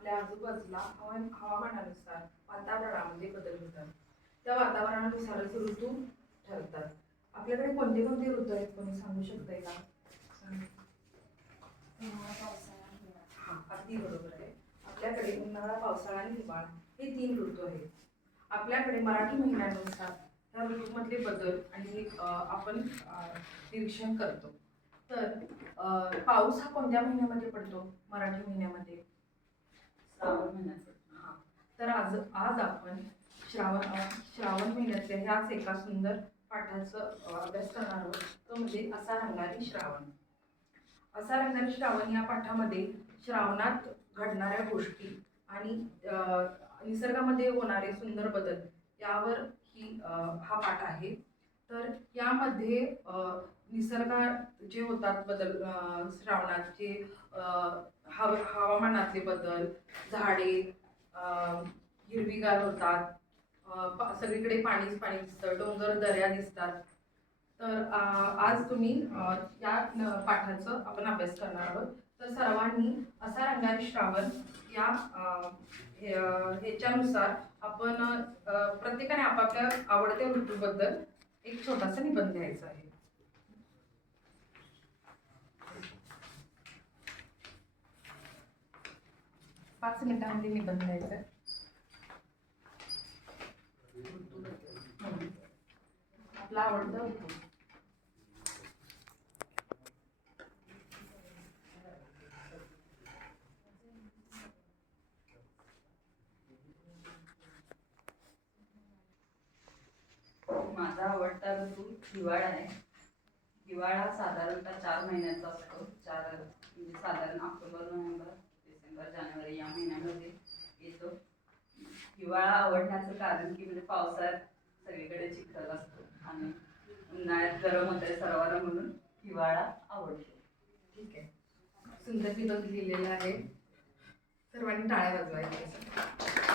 आपल्या आजूबाजूला हवामानानुसार वातावरणामध्ये बदल होतात. त्या वातावरणानुसारच ऋतू ठरतात. आपल्याकडे कोणते कोणते ऋतू आहेत कोणी सांगू शकताय का? अगदी बरोबर आहे. आपल्याकडे उन्हाळा, पावसाळा आणि हिवाळा हे 3 ऋतू आहेत. आपल्याकडे मराठी महिन्यानुसार या ऋतूमधले बदल आणि आपण निरीक्षण करतो. तर पाऊस हा कोणत्या महिन्यामध्ये पडतो मराठी महिन्यामध्ये? श्रावण महिन्यात पडतो. हां. तर आज आज आपण श्रावण महिन्यातल्या ह्याच एका सुंदर पाठाचा अभ्यास करणार आहोत. तो म्हणजे असा रंगारी श्रावण. असा रंगारी श्रावण या पाठामध्ये श्रावणात घडणाऱ्या गोष्टी आणि निसर्गामध्ये होणारे सुंदर बदल यावर हा पाठ आहे. तर यामध्ये निसर्गात जे होतात बदल, श्रावणात जे हवामानातले बदल, झाडे हिरवीगार होतात, सगळीकडे पाणीच पाणी दिसतं, डोंगर दऱ्या दिसतात. तर आज तुम्ही या पाठाचं आपण अभ्यास करणार आहोत. तर सर्वांनी असा रंगारी श्रावण या ह्याच्यानुसार आपण प्रत्येकाने आपापल्या आवडत्या ऋतूबद्दल एक छोटासा निबंध लिहायचा आहे. पाच मिनिटांमध्ये निबंध लिहायचा आहे. आपला आवडता ऋतू. माझा आवडता ऋतू हिवाळा आहे. हिवाळा साधारणतः 4 महिन्याचा असतो. म्हणजे साधारण ऑक्टोबर, नोव्हेंबर, डिसेंबर, जानेवारी या महिन्यामध्ये येतो. हिवाळा आवडण्याचं कारण की म्हणजे पावसाळ्यात सगळीकडे चिखल असतो आणि उन्हाळ्यात गरम होते सर्वांना, म्हणून हिवाळा आवडतो. ठीक आहे, सुंदर निबंध लिहिलेला आहे. सर्वांनी टाळ्या वाजवायच्या.